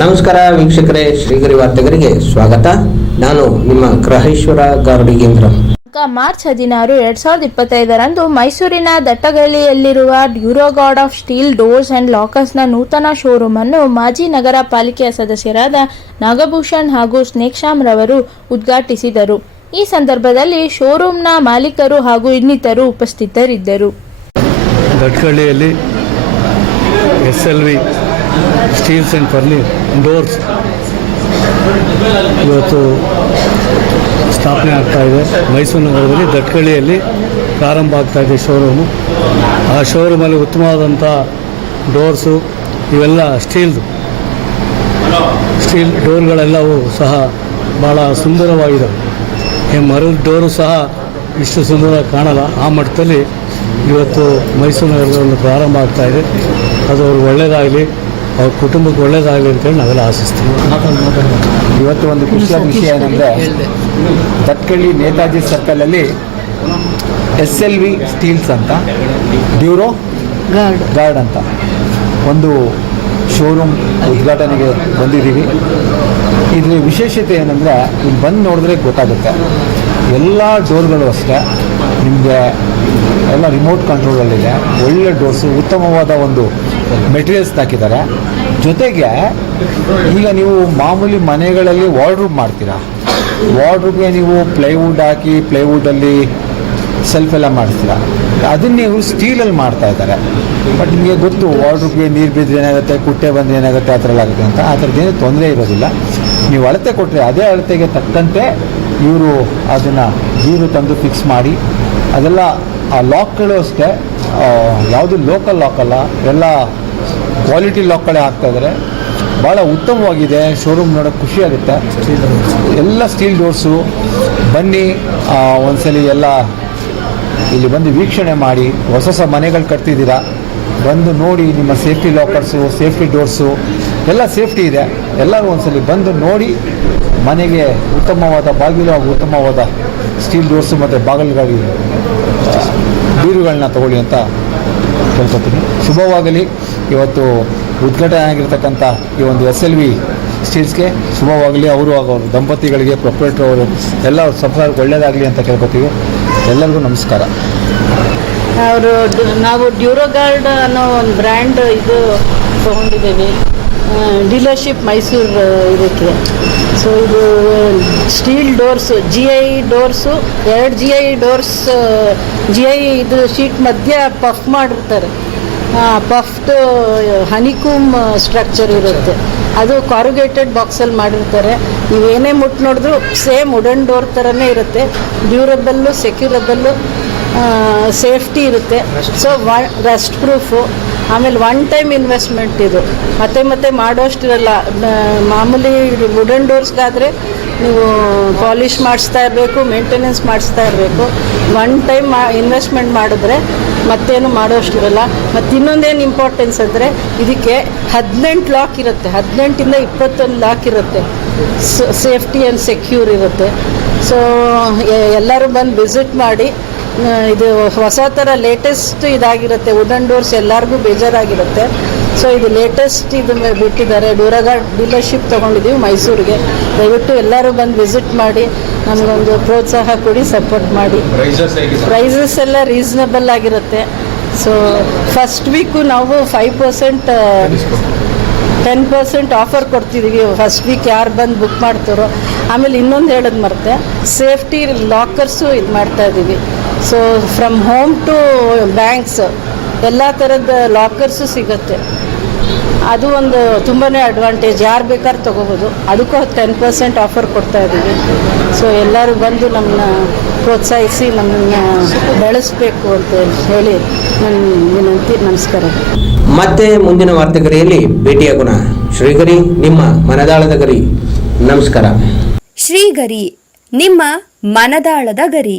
ನಮಸ್ಕಾರ ವೀಕ್ಷಕರೇ ಶ್ರೀಗರಿ ವಾರ್ತೆಗರಿಗೆ ಸ್ವಾಗತ. ನಾನು ನಿಮ್ಮ ಗ್ರಹೇಶ್ವರ ಗಾರ್ಡಿಗೇಂದ್ರ ಮಾರ್ಚ್ ಹದಿನಾರು ಎರಡ್ ಸಾವಿರದ ಇಪ್ಪತ್ತೈದರಂದು ಮೈಸೂರಿನ ದಟ್ಟಗಳ್ಳಿಯಲ್ಲಿರುವ Durogard of steel doors and ಲಾಕರ್ಸ್ನ ನೂತನ ಶೋರೂಮ್ ಅನ್ನು ಮಾಜಿ ನಗರ ಪಾಲಿಕೆಯ ಸದಸ್ಯರಾದ ನಾಗಭೂಷಣ್ ಹಾಗೂ ಸ್ನೇಕ್ಷಾಮ್ ರವರು ಉದ್ಘಾಟಿಸಿದರು. ಈ ಸಂದರ್ಭದಲ್ಲಿ ಶೋರೂಮ್ನ ಮಾಲೀಕರು ಹಾಗೂ ಇನ್ನಿತರು ಉಪಸ್ಥಿತರಿದ್ದರು. ದಟ್ಕಳ್ಳಿಯಲ್ಲಿ S L V steels and furni doors ಇವತ್ತು ಸ್ಥಾಪನೆ ಆಗ್ತಾ ಇದೆ. ಮೈಸೂರು ನಗರದಲ್ಲಿ ದಟ್ಕಳ್ಳಿಯಲ್ಲಿ ಪ್ರಾರಂಭ ಆಗ್ತಾಯಿದೆ ಶೋರೂಮು. ಆ ಶೋರೂಮಲ್ಲಿ ಉತ್ತಮವಾದಂಥ ಡೋರ್ಸು, ಇವೆಲ್ಲ ಸ್ಟೀಲ್ದು. ಸ್ಟೀಲ್ ಡೋರ್ಗಳೆಲ್ಲವೂ ಸಹ ಭಾಳ ಸುಂದರವಾಗಿದೆ ಈ ಮರದ ಡೋರು ಸಹ ಇಷ್ಟು ಸುಂದರವಾಗಿ ಕಾಣಲ್ಲ. ಆ ಮಟ್ಟದಲ್ಲಿ ಇವತ್ತು ಮೈಸೂರು ನಗರದಲ್ಲಿ ಪ್ರಾರಂಭ ಆಗ್ತಾಯಿದೆ ಅದು ಅವ್ರಿಗೆ ಒಳ್ಳೆಯದಾಗಲಿ ಅವ್ರ ಕುಟುಂಬಕ್ಕೆ ಒಳ್ಳೆಯದಾಗಲಿ ಅಂತೇಳಿ ನಾವೆಲ್ಲ ಆಶಿಸ್ತೀವಿ. ಇವತ್ತು ಒಂದು ಖುಷಿಯಾದ ವಿಷಯ ಏನಂದರೆ ದಟ್ಕಳ್ಳಿ ನೇತಾಜಿ ಸರ್ಕಲಲ್ಲಿ ಎಸ್ ಎಲ್ ವಿ ಸ್ಟೀಲ್ಸ್ ಅಂತ ಡ್ಯೂರೋ ಗಾರ್ಡ್. ಗಾರ್ಡ್ ಅಂತ ಒಂದು ಶೋರೂಮ್ ಉದ್ಘಾಟನೆಗೆ ಬಂದಿದ್ದೀವಿ. ಇದ್ರ ವಿಶೇಷತೆ ಏನಂದರೆ ಇಲ್ಲಿ ಬಂದು ನೋಡಿದ್ರೆ ಗೊತ್ತಾಗುತ್ತೆ. ಎಲ್ಲ ಡೋರ್ಗಳು ಅಷ್ಟೇ. ನಿಮಗೆ ಎಲ್ಲ ರಿಮೋಟ್ ಕಂಟ್ರೋಲಲ್ಲಿದೆ ಒಳ್ಳೆ ಡೋರ್ಸು ಉತ್ತಮವಾದ ಒಂದು ಮೆಟೀರಿಯಲ್ಸ್ ಹಾಕಿದ್ದಾರೆ. ಜೊತೆಗೆ ಈಗ ನೀವು ಮಾಮೂಲಿ ಮನೆಗಳಲ್ಲಿ ವಾರ್ಡ್ರೂಮ್ ಮಾಡ್ತೀರಾ? ವಾರ್ಡ್ರೂಮ್ಗೆ ನೀವು ಪ್ಲೈವುಡ್ ಹಾಕಿ ಪ್ಲೈವುಡಲ್ಲಿ ಸೆಲ್ಫ್ ಎಲ್ಲ ಮಾಡಿಸ್ತೀರಾ? ಅದನ್ನ ನೀವು ಸ್ಟೀಲಲ್ಲಿ ಮಾಡ್ತಾ ಇದ್ದಾರೆ. ಬಟ್ ನಿಮಗೆ ಗೊತ್ತು ವಾರ್ಡ್ರೂಮ್ಗೆ ನೀರು ಬಿದ್ದರೆ ಏನಾಗುತ್ತೆ, ಕುಟ್ಟೆ ಬಂದರೆ ಏನಾಗುತ್ತೆ, ಆ ಥರ ಆಗುತ್ತೆ ಅಂತ. ಆ ಥರದ್ದೇನು ತೊಂದರೆ ಇರೋದಿಲ್ಲ. ನೀವು ಅಳತೆ ಕೊಟ್ಟರೆ ಅದೇ ಅಳತೆಗೆ ತಕ್ಕಂತೆ ಇವರು ಅದನ್ನು ಜೀರು ತಂದು ಫಿಕ್ಸ್ ಮಾಡಿ, ಅದೆಲ್ಲ ಆ ಲಾಕ್ಗಳು ಅಷ್ಟೇ. ಯಾವುದು ಲೋಕಲ್ ಲಾಕ್ ಅಲ್ಲ, ಎಲ್ಲ ಕ್ವಾಲಿಟಿ ಲಾಕ್ಗಳೇ ಹಾಕ್ತಾ ಇದ್ದಾರೆ ಭಾಳ ಉತ್ತಮವಾಗಿದೆ ಶೋರೂಮ್ ನೋಡೋಕ್ಕೆ ಖುಷಿ ಆಗುತ್ತೆ. ಎಲ್ಲ ಸ್ಟೀಲ್ ಡೋರ್ಸು ಬನ್ನಿ ಒಂದ್ಸಲಿ ಎಲ್ಲ ಇಲ್ಲಿ ಬಂದು ವೀಕ್ಷಣೆ ಮಾಡಿ, ಹೊಸ ಹೊಸ ಮನೆಗಳು ಕಟ್ತಿದ್ದೀರಾ, ಬಂದು ನೋಡಿ ನಿಮ್ಮ ಸೇಫ್ಟಿ ಲಾಕರ್ಸು ಸೇಫ್ಟಿ ಡೋರ್ಸು ಎಲ್ಲ ಸೇಫ್ಟಿ ಇದೆ. ಎಲ್ಲರೂ ಒಂದ್ಸಲಿ ಬಂದು ನೋಡಿ, ಮನೆಗೆ ಉತ್ತಮವಾದ, ಬಾಗಿಲು ಹಾಗೂ ಉತ್ತಮವಾದ ಸ್ಟೀಲ್ ಡೋರ್ಸು ಮತ್ತು ಬಾಗಿಲುಗಳಿಗೆ ಬೀರುಗಳನ್ನ ತಗೊಳ್ಳಿ ಅಂತ ಕೇಳ್ಕೊತೀನಿ. ಶುಭವಾಗಲಿ. ಇವತ್ತು ಉದ್ಘಾಟನೆ ಆಗಿರ್ತಕ್ಕಂಥ ಈ ಒಂದು ಎಸ್ ಎಲ್ ವಿ ಸ್ಟೀಲ್ಸ್ಗೆ ಶುಭವಾಗಲಿ. ಅವರು ಆಗೋರು ದಂಪತಿಗಳಿಗೆ ಪ್ರೊಪ್ರೇಟ್ರ್ ಅವರು, ಎಲ್ಲ ಸಂಸಾರಕ್ಕೆ ಒಳ್ಳೆಯದಾಗಲಿ ಅಂತ ಕೇಳ್ಕೊತೀವಿ. ಎಲ್ಲರಿಗೂ ನಮಸ್ಕಾರ. ಅವರು ನಾವು ಡ್ಯೂರೋಗಾರ್ಡ್ ಅನ್ನೋ ಒಂದು ಬ್ರ್ಯಾಂಡ್ ಇದು ತೊಗೊಂಡಿದ್ದೀವಿ. ಡೀಲರ್ಶಿಪ್ ಮೈಸೂರು ಇದಕ್ಕೆ. ಸೊ ಇದು steel doors G I doors ಎರಡು G I doors G I ಇದು ಶೀಟ್ ಮಧ್ಯೆ ಪಫ್ ಮಾಡಿರ್ತಾರೆ. ಪಫ್ಡ್ ಹನಿಕೂಮ್ ಸ್ಟ್ರಕ್ಚರ್ ಇರುತ್ತೆ. ಅದು ಕಾರುಗೇಟೆಡ್ ಬಾಕ್ಸಲ್ಲಿ ಮಾಡಿರ್ತಾರೆ. ನೀವೇನೇ ಮುಟ್ಟು ನೋಡಿದ್ರು ಸೇಮ್ ವುಡನ್ ಡೋರ್ ಥರನೇ ಇರುತ್ತೆ. ಡ್ಯೂರಬಲ್ಲು ಸೆಕ್ಯೂರಬಲ್ಲು ಸೇಫ್ಟಿ ಇರುತ್ತೆ. ಸೊ ರಸ್ಟ್ ಪ್ರೂಫು ಆಮೇಲೆ ಒನ್ ಟೈಮ್ ಇನ್ವೆಸ್ಟ್ಮೆಂಟ್ ಇದು. ಮತ್ತೆ ಮತ್ತೆ ಮಾಡೋಷ್ಟಿರಲ್ಲ. ಮಾಮೂಲಿ ವುಡನ್ ಡೋರ್ಸ್ಗಾದರೆ ನೀವು ಪಾಲಿಷ್ ಮಾಡಿಸ್ತಾ ಇರಬೇಕು ಮೇಂಟೆನೆನ್ಸ್ ಮಾಡಿಸ್ತಾ ಇರಬೇಕು. ಒನ್ ಟೈಮ್ ಇನ್ವೆಸ್ಟ್ಮೆಂಟ್ ಮಾಡಿದ್ರೆ ಮತ್ತೇನು ಮಾಡೋಷ್ಟಿರಲ್ಲ. ಮತ್ತು ಇನ್ನೊಂದೇನು ಇಂಪಾರ್ಟೆನ್ಸ್ ಅಂದರೆ ಇದಕ್ಕೆ ಹದಿನೆಂಟು ಲಾಕ್ ಇರುತ್ತೆ. ಹದಿನೆಂಟಿಂದ ಇಪ್ಪತ್ತೊಂದು ಲಾಕ್ ಇರುತ್ತೆ. ಸೇಫ್ಟಿ ಆ್ಯಂಡ್ ಸೆಕ್ಯೂರ್ ಇರುತ್ತೆ. ಸೊ ಎಲ್ಲರೂ ಬಂದು ವಿಸಿಟ್ ಮಾಡಿ ಇದು ಹೊಸ ಥರ ಲೇಟೆಸ್ಟ್ ಇದಾಗಿರುತ್ತೆ. ವುಡನ್ ಡೋರ್ಸ್ ಎಲ್ಲರಿಗೂ ಬೇಜಾರಾಗಿರುತ್ತೆ. ಸೊ ಇದು ಲೇಟೆಸ್ಟ್ ಇದು ಬಿಟ್ಟಿದ್ದಾರೆ. ಡ್ಯೂರಾಗಾರ್ಡ್ ಡೀಲರ್ಶಿಪ್ ತೊಗೊಂಡಿದ್ದೀವಿ ಮೈಸೂರಿಗೆ. ದಯವಿಟ್ಟು ಎಲ್ಲರೂ ಬಂದು ವಿಸಿಟ್ ಮಾಡಿ ನಮಗೊಂದು ಪ್ರೋತ್ಸಾಹ ಕೊಡಿ ಸಪೋರ್ಟ್ ಮಾಡಿ. ಪ್ರೈಸಸ್ ಎಲ್ಲ ರೀಸನಬಲ್ ಆಗಿರುತ್ತೆ. ಸೊ ಫಸ್ಟ್ ವೀಕು ನಾವು five percent ten percent offer ಕೊಡ್ತಿದ್ದೀವಿ first week ಯಾರು ಬಂದು ಬುಕ್ ಮಾಡ್ತಾರೋ. ಆಮೇಲೆ ಇನ್ನೊಂದು ಹೇಳೋದು ಮರ್ತೆ ಸೇಫ್ಟಿ ಲಾಕರ್ಸು ಇದು ಮಾಡ್ತಾ ಇದ್ದೀವಿ so from home to banks ಎಲ್ಲ ಥರದ ಲಾಕರ್ಸು ಸಿಗುತ್ತೆ. ಅದು ಒಂದು ತುಂಬಾ ಅಡ್ವಾಂಟೇಜ್ ಯಾರು ಬೇಕಾದ್ರೂ ತೊಗೋಬೋದು. ಅದಕ್ಕೂ ಟೆನ್ ಪರ್ಸೆಂಟ್ ಆಫರ್ ಕೊಡ್ತಾ ಇದ್ದೀವಿ ಸೊ ಎಲ್ಲರೂ ಬಂದು ನಮ್ಮನ್ನ ಪ್ರೋತ್ಸಾಹಿಸಿ ನಮ್ಮನ್ನು ಬೆಳೆಸಬೇಕು ಅಂತ ಹೇಳಿ ನನ್ನ ವಿನಂತಿ ನಮಸ್ಕಾರ. ಮತ್ತೆ ಮುಂದಿನ ವಾರ್ತೆಗರಿಯಲ್ಲಿ ಭೇಟಿಯಾಗೋಣ ಶ್ರೀಗರಿ ನಿಮ್ಮ ಮನದಾಳದ ಗರಿ. ನಮಸ್ಕಾರ. ಶ್ರೀಗರಿ ನಿಮ್ಮ ಮನದಾಳದ ಗರಿ.